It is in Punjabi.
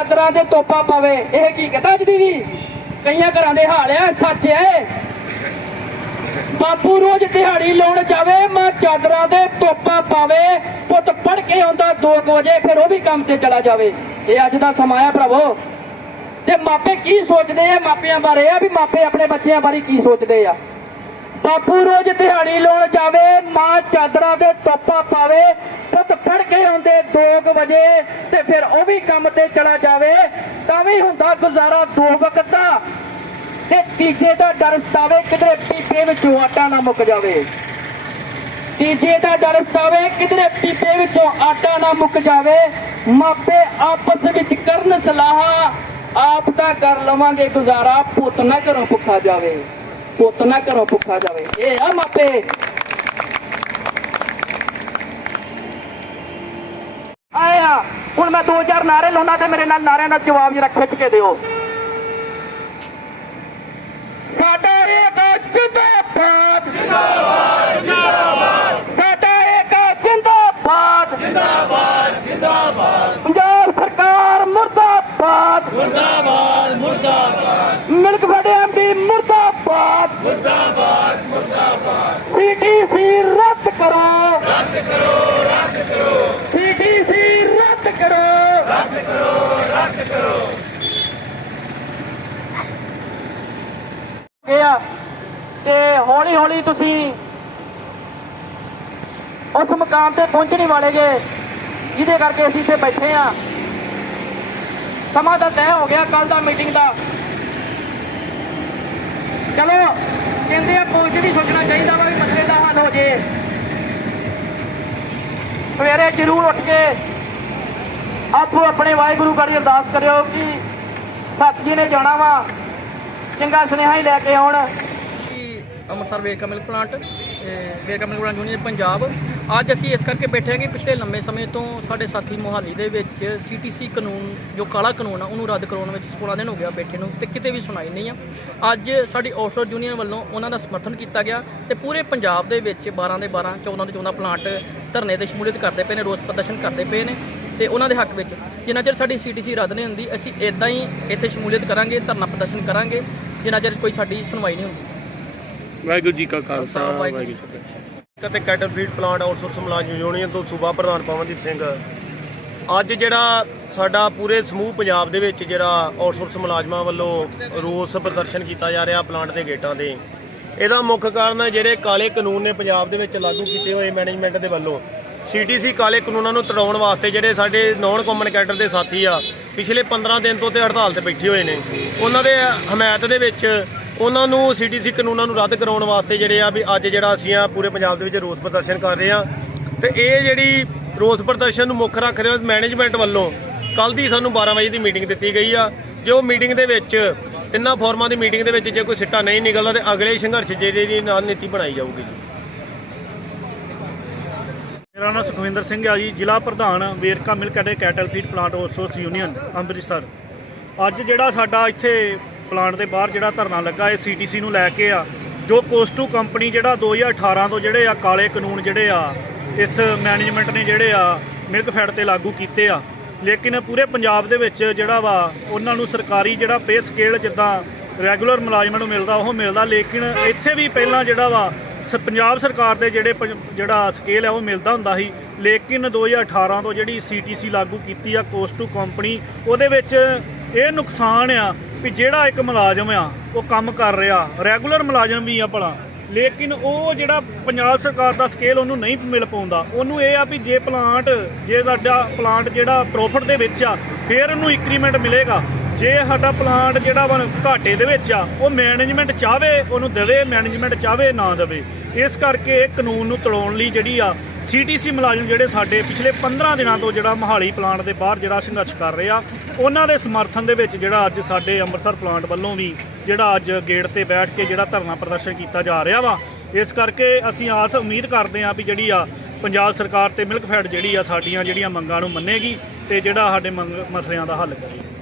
ਚਾਦਰਾਂ ਦੇ ਤੋਪਾ ਪਾਵੇ, ਇਹ ਹਕੀਕਤ ਅੱਜ ਦੀ ਵੀ? ਕਈਆਂ ਘਰਾਂ ਦੇ ਹਾਲ ਆ ਸੱਚ ਹੈ ਬਾਪੂ ਰੋਜ਼ ਦਿਹਾੜੀ ਲਾਉਣ ਜਾਵੇ, ਮਾਂ ਚਾਦਰਾਂ ਦੇ ਤੋਪਾ ਪਾਵੇ। ਪੁੱਤ ਪੜ ਕੇ ਆਉਂਦਾ 2 ਵਜੇ, ਫਿਰ ਉਹ ਵੀ ਕੰਮ ਤੇ ਚਲਾ ਜਾਵੇ। ਇਹ ਅੱਜ ਦਾ ਸਮਾਂ ਆ ਭਰਾਵੋ। ਤੇ ਮਾਪੇ ਕੀ ਸੋਚਦੇ ਆ ਮਾਪਿਆਂ ਬਾਰੇ? ਆ ਵੀ ਮਾਪੇ ਆਪਣੇ ਬੱਚਿਆਂ ਬਾਰੇ ਕੀ ਸੋਚਦੇ ਆ? ਬਾਪੂ ਰੋਜ਼ ਦਿਹਾੜੀ ਲਾਉਣ ਜਾਵੇ, ਮਾਂ ਚਾਦਰਾਂ ਦੇ ਤੋਪਾ ਪਾਵੇ, ਪੁੱਤ ਫੜ ਕੇ ਆਉਂਦੇ 2 ਵਜੇ ਤੇ ਫਿਰ ਉਹ ਵੀ ਕੰਮ ਤੇ ਚਲਾ ਜਾਵੇ, ਤਾਂ ਵੀ ਹੁੰਦਾ ਗੁਜ਼ਾਰਾ ਦੋ ਵਕਤ ਦਾ। ਤੇ ਤੀਜੇ ਦਾ ਡਰ ਸਤਾਵੇ ਕਿਧਰੇ ਪੀਪੇ ਵਿੱਚੋਂ ਆਟਾ ਨਾ ਮੁੱਕ ਜਾਵੇ। ਤੀਜੇ ਦਾ ਡਰ ਸਤਾਵੇ ਕਿਧਰੇ ਪੀਪੇ ਵਿੱਚੋਂ ਆਟਾ ਨਾ ਮੁੱਕ ਜਾਵੇ। ਮਾਪੇ ਆਪਸ ਵਿੱਚ ਕਰਨ ਸਲਾਹ, ਆਪ ਤਾਂ ਕਰ ਲਵਾਂਗੇ ਗੁਜ਼ਾਰਾ, ਪੁੱਤ ਨਾ ਘਰੋਂ ਭੁੱਖਾ ਜਾਵੇ। ਪੁੱਤ ਨਾ ਘਰੋਂ ਭੁੱਖਾ ਜਾਵੇ ਇਹ ਆ ਮਾਪੇ ਆਇਆ ਹੁਣ ਮੈਂ ਦੋ ਚਾਰ ਨਾਰੇ ਲਾਉਣਾ ਤੇ ਮੇਰੇ ਨਾਲ ਨਾਰਿਆਂ ਦਾ ਜਵਾਬ ਜਰਾ ਖਿੱਚ ਕੇ ਦਿਓ ਸਾਡਾ ਇੱਕ ਜਿੰਦਾਬਾਦ ਜਿੰਦਾਬਾਦ ਜਿੰਦਾਬਾਦ ਪੰਜਾਬ ਸਰਕਾਰ ਮੁਰਦਾਬਾਦ ਮੁਰਦਾਬਾਦ ਮੁਰਦਾਬਾਦ ਮਿਲਕ ਫੜੇ ਐਮਪੀ ਮੁਰਦਾਬਾਦ ਮੁਰਦਾਬਾਦ ਮੁਰਦਾਬਾਦ ਸੀਟੀਸੀ ਰੱਦ ਕਰੋ ਰੱਦ ਕਰੋ ਰੱਦ ਕਰੋ ਸੀਟੀਸੀ ਰੱਦ ਕਰੋ ਗਿਆ ਤੇ ਹੌਲੀ ਹੌਲੀ ਤੁਸੀਂ ਉਸ ਮੁਕਾਮ ਤੇ ਪਹੁੰਚਣੇ ਵਾਲੇ ਜੇ, ਜਿਹਦੇ ਕਰਕੇ ਅਸੀਂ ਇੱਥੇ ਬੈਠੇ ਆ ਸਮਾਂ ਤਾਂ ਤੈਅ ਹੋ ਗਿਆ ਕੱਲ ਦਾ ਮੀਟਿੰਗ ਦਾ। ਚਲੋ, ਕਹਿੰਦੇ ਆ ਕੋਚ ਵੀ ਸੋਚਣਾ ਚਾਹੀਦਾ ਵਾ ਵੀ ਮਸਲੇ ਦਾ ਹੱਲ ਹੋ ਜੇ। ਸਵੇਰੇ ਜ਼ਰੂਰ ਉੱਠ ਕੇ ਆਪੋ ਆਪਣੇ ਵਾਹਿਗੁਰੂ ਗੜੀ ਅਰਦਾਸ ਕਰਿਓ ਕਿ ਸੱਤ ਜੀ ਨੇ ਜਾਣਾ ਵਾ। ਚੰਗਾ ਸੁਨੇਹਾ ਹੀ ਲੈ ਕੇ ਆਉਣ। ਕਿ Amritsar Verka milk plant Verka milk plant union Punjab. ਅੱਜ ਅਸੀਂ ਇਸ ਕਰਕੇ ਬੈਠੇ ਹਾਂ ਕਿ ਪਿਛਲੇ ਲੰਮੇ ਸਮੇਂ ਤੋਂ ਸਾਡੇ ਸਾਥੀ ਮੋਹਾਲੀ ਦੇ ਵਿੱਚ ਸੀਟੀਸੀ ਕਾਨੂੰਨ, ਜੋ ਕਾਲਾ ਕਾਨੂੰਨ ਆ, ਉਹਨੂੰ ਰੱਦ ਕਰਾਉਣ ਵਿੱਚ 16 ਦਿਨ ਹੋ ਗਿਆ ਬੈਠੇ ਨੂੰ ਤੇ ਕਿਤੇ ਵੀ ਸੁਣਾਈ ਨਹੀਂ ਆ। ਅੱਜ ਸਾਡੀ ਆਊਟਸੋਰਸ ਯੂਨੀਅਨ ਵੱਲੋਂ ਉਹਨਾਂ ਦਾ ਸਮਰਥਨ ਕੀਤਾ ਗਿਆ ਤੇ ਪੂਰੇ ਪੰਜਾਬ ਦੇ ਵਿੱਚ 12 ਦੇ 12 14 ਦੇ 14 ਪਲਾਂਟ ਧਰਨੇ ਤੇ ਸ਼ਮੂਲੀਅਤ ਕਰਦੇ ਪਏ ਨੇ, ਰੋਸ ਪ੍ਰਦਰਸ਼ਨ ਕਰਦੇ ਪਏ ਨੇ ਤੇ ਉਹਨਾਂ ਦੇ ਹੱਕ ਵਿੱਚ ਜਿੰਨਾ ਚਿਰ ਸਾਡੀ ਸੀਟੀਸੀ ਰੱਦ ਨਹੀਂ ਹੁੰਦੀ, ਅਸੀਂ ਇਦਾਂ ਹੀ ਇੱਥੇ ਸ਼ਮੂਲੀਅਤ ਕਰਾਂਗੇ, ਧਰਨਾ ਪ੍ਰਦਰਸ਼ਨ ਕਰਾਂਗੇ ਜਿੰਨਾ ਚਿਰ ਕੋਈ ਸਾਡੀ ਸੁਣਵਾਈ ਨਹੀਂ ਹੁੰਦੀ। ਵਾਹਿਗੁਰੂ ਜੀ ਕਾ ਖਾਲਸਾ ਵਾਹਿਗੁਰੂ ਜੀ ਕੀ ਫਤਿਹ। ਅਤੇ ਕੈਟਲ ਫੀਡ ਪਲਾਂਟ ਆਊਟਸੋਰਸ ਮੁਲਾਜ਼ਮ ਯੂਨੀਅਨ ਤੋਂ ਸੂਬਾ ਪ੍ਰਧਾਨ ਪਵਨਦੀਪ ਸਿੰਘ। ਅੱਜ ਜਿਹੜਾ ਸਾਡਾ ਪੂਰੇ ਸਮੂਹ ਪੰਜਾਬ ਦੇ ਵਿੱਚ ਜਿਹੜਾ ਆਊਟਸੋਰਸ ਮੁਲਾਜ਼ਮਾਂ ਵੱਲੋਂ ਰੋਸ ਪ੍ਰਦਰਸ਼ਨ ਕੀਤਾ ਜਾ ਰਿਹਾ ਪਲਾਂਟ ਦੇ ਗੇਟਾਂ ਤੇ। ਇਹਦਾ ਮੁੱਖ ਕਾਰਨ ਹੈ ਜਿਹੜੇ ਕਾਲੇ ਕਾਨੂੰਨ ਨੇ ਪੰਜਾਬ ਦੇ ਵਿੱਚ ਲਾਗੂ ਕੀਤੇ ਹੋਏ ਮੈਨੇਜਮੈਂਟ ਦੇ ਵੱਲੋਂ। ਸੀਟੀਸੀ ਕਾਲੇ ਕਾਨੂੰਨਾਂ ਨੂੰ ਤੜਾਉਣ ਵਾਸਤੇ ਜਿਹੜੇ ਸਾਡੇ ਨੌਨ ਕੈਡਰ ਦੇ ਸਾਥੀ ਆ, ਪਿਛਲੇ 15 ਦਿਨ ਤੋਂ ਤੇ ਹੜਤਾਲ ਤੇ ਬੈਠੇ ਹੋਏ ਨੇ। ਉਹਨਾਂ ਦੇ ਹਮਾਇਤ ਦੇ ਵਿੱਚ ਉਹਨਾਂ ਨੂੰ ਸੀਟੀਸੀ ਕਾਨੂੰਨਾਂ ਨੂੰ ਰੱਦ ਕਰਾਉਣ ਵਾਸਤੇ ਜਿਹੜੇ ਆ ਵੀ ਅੱਜ ਜਿਹੜਾ ਅਸੀਂ ਆ ਪੂਰੇ ਪੰਜਾਬ ਦੇ ਵਿੱਚ ਰੋਸ ਪ੍ਰਦਰਸ਼ਨ ਕਰ ਰਹੇ ਆ। ਤੇ ਇਹ ਜਿਹੜੀ ਰੋਸ ਪ੍ਰਦਰਸ਼ਨ ਨੂੰ ਮੁੱਖ ਰੱਖ ਰਹੇ ਮੈਨੇਜਮੈਂਟ ਵੱਲੋਂ ਕੱਲ ਦੀ ਸਾਨੂੰ 12 ਵਜੇ ਦੀ ਮੀਟਿੰਗ ਦਿੱਤੀ ਗਈ ਆ। ਜੋ ਮੀਟਿੰਗ ਦੇ ਵਿੱਚ ਤਿੰਨਾਂ ਫੋਰਮਾਂ ਦੀ ਮੀਟਿੰਗ ਦੇ ਵਿੱਚ ਜੇ ਕੋਈ ਸਿੱਟਾ ਨਹੀਂ ਨਿਕਲਦਾ ਤੇ ਅਗਲੇ ਸੰਘਰਸ਼ ਜਿਹੜੀ ਨਾਲ ਨੀਤੀ ਬਣਾਈ ਜਾਊਗੀ। ਜੀ ਮੇਰਾ ਨਾਮ ਸੁਖਵਿੰਦਰ ਸਿੰਘ ਆ ਜੀ, ਜ਼ਿਲ੍ਹਾ ਪ੍ਰਧਾਨ Verka milk and cattle feed plant outsource union, Amritsar. ਅੱਜ ਜਿਹੜਾ ਸਾਡਾ ਇੱਥੇ ਪਲਾਂਟ ਦੇ ਬਾਹਰ ਜਿਹੜਾ ਧਰਨਾ ਲੱਗਾ, ਇਹ ਸੀਟੀਸੀ ਨੂੰ ਲੈ ਕੇ ਆ, ਜੋ ਕੋਸਟੂ ਕੰਪਨੀ ਜਿਹੜਾ 2018 ਤੋਂ ਜਿਹੜੇ ਆ, ਕਾਲੇ ਕਾਨੂੰਨ ਜਿਹੜੇ ਆ, ਇਸ ਮੈਨੇਜਮੈਂਟ ਨੇ ਜਿਹੜੇ ਆ, ਮਿਲਕ ਫੈਡ ਤੇ ਲਾਗੂ ਕੀਤੇ ਆ। ਲੇਕਿਨ ਪੂਰੇ ਪੰਜਾਬ ਦੇ ਵਿੱਚ ਜਿਹੜਾ ਵਾ, ਉਹਨਾਂ ਨੂੰ ਸਰਕਾਰੀ ਜਿਹੜਾ ਪੇ ਸਕੇਲ ਜਿੱਦਾਂ ਰੈਗੂਲਰ ਮੁਲਾਜ਼ਮਾਂ ਨੂੰ ਮਿਲਦਾ, ਉਹ ਮਿਲਦਾ। ਲੇਕਿਨ ਇੱਥੇ ਵੀ ਪਹਿਲਾਂ ਜਿਹੜਾ ਵਾ ਪੰਜਾਬ ਸਰਕਾਰ ਦੇ ਜਿਹੜੇ ਪੰਜ- ਜਿਹੜਾ ਸਕੇਲ ਹੈ ਉਹ ਮਿਲਦਾ ਹੁੰਦਾ ਸੀ। ਲੇਕਿਨ 2018 ਤੋਂ ਜਿਹੜੀ ਸੀਟੀਸੀ ਲਾਗੂ ਕੀਤੀ ਆ ਕੋਸਟੂ ਕੰਪਨੀ ਉਹਦੇ ਵਿੱਚ ਇਹ ਨੁਕਸਾਨ ਆ ਵੀ ਜਿਹੜਾ ਇੱਕ ਮੁਲਾਜ਼ਮ ਆ, ਉਹ ਕੰਮ ਕਰ ਰਿਹਾ। ਰੈਗੂਲਰ ਮੁਲਾਜ਼ਮ ਵੀ ਆ ਭਲਾ। ਲੇਕਿਨ ਉਹ ਜਿਹੜਾ ਪੰਜਾਬ ਸਰਕਾਰ ਦਾ ਸਕੇਲ ਉਹਨੂੰ ਨਹੀਂ ਮਿਲ ਪਾਉਂਦਾ। ਉਹਨੂੰ ਇਹ ਆ ਵੀ ਜੇ ਪਲਾਂਟ ਜੇ ਸਾਡਾ ਪਲਾਂਟ ਜਿਹੜਾ ਪ੍ਰੋਫਿਟ ਦੇ ਵਿੱਚ ਆ, ਫਿਰ ਉਹਨੂੰ ਇੰਕਰੀਮੈਂਟ ਮਿਲੇਗਾ। ਜੇ ਸਾਡਾ ਪਲਾਂਟ ਜਿਹੜਾ ਵਾ ਘਾਟੇ ਦੇ ਵਿੱਚ ਆ, ਉਹ ਮੈਨੇਜਮੈਂਟ ਚਾਹਵੇ, ਉਹਨੂੰ ਦੇਵੇ ਮੈਨੇਜਮੈਂਟ ਚਾਹਵੇ, ਨਾ ਦੇਵੇ। ਇਸ ਕਰਕੇ ਇਹ ਕਾਨੂੰਨ ਨੂੰ ਤੜਾਉਣ ਲਈ ਜਿਹੜੀ ਆ ਸੀਟੀਸੀ ਮੁਲਾਜ਼ਮ ਜਿਹੜੇ ਸਾਡੇ ਪਿਛਲੇ 15 ਦਿਨਾਂ ਤੋਂ ਜਿਹੜਾ ਮਹਾਲੀ ਪਲਾਂਟ ਦੇ ਬਾਹਰ ਜਿਹੜਾ ਸੰਘਰਸ਼ ਕਰ ਰਹੇ ਆ, ਉਹਨਾਂ ਦੇ ਸਮਰਥਨ ਦੇ ਵਿੱਚ ਜਿਹੜਾ ਅੱਜ ਸਾਡੇ ਅੰਮ੍ਰਿਤਸਰ ਪਲਾਂਟ ਵੱਲੋਂ ਵੀ ਜਿਹੜਾ ਅੱਜ ਗੇਟ ਤੇ ਬੈਠ ਕੇ ਜਿਹੜਾ ਧਰਨਾ ਪ੍ਰਦਰਸ਼ਨ ਕੀਤਾ ਜਾ ਰਿਹਾ ਵਾ। ਇਸ ਕਰਕੇ ਅਸੀਂ ਆਸ ਉਮੀਦ ਕਰਦੇ ਹਾਂ ਵੀ ਜਿਹੜੀ ਆ ਪੰਜਾਬ ਸਰਕਾਰ ਤੇ ਮਿਲਕ ਫੈਡ ਜਿਹੜੀ ਆ ਸਾਡੀਆਂ ਜਿਹੜੀਆਂ ਮੰਗਾਂ ਨੂੰ ਮੰਨੇਗੀ ਤੇ ਜਿਹੜਾ ਸਾਡੇ ਮੰਗ ਮਸਲਿਆਂ ਦਾ ਹੱਲ ਕਰੇਗੀ।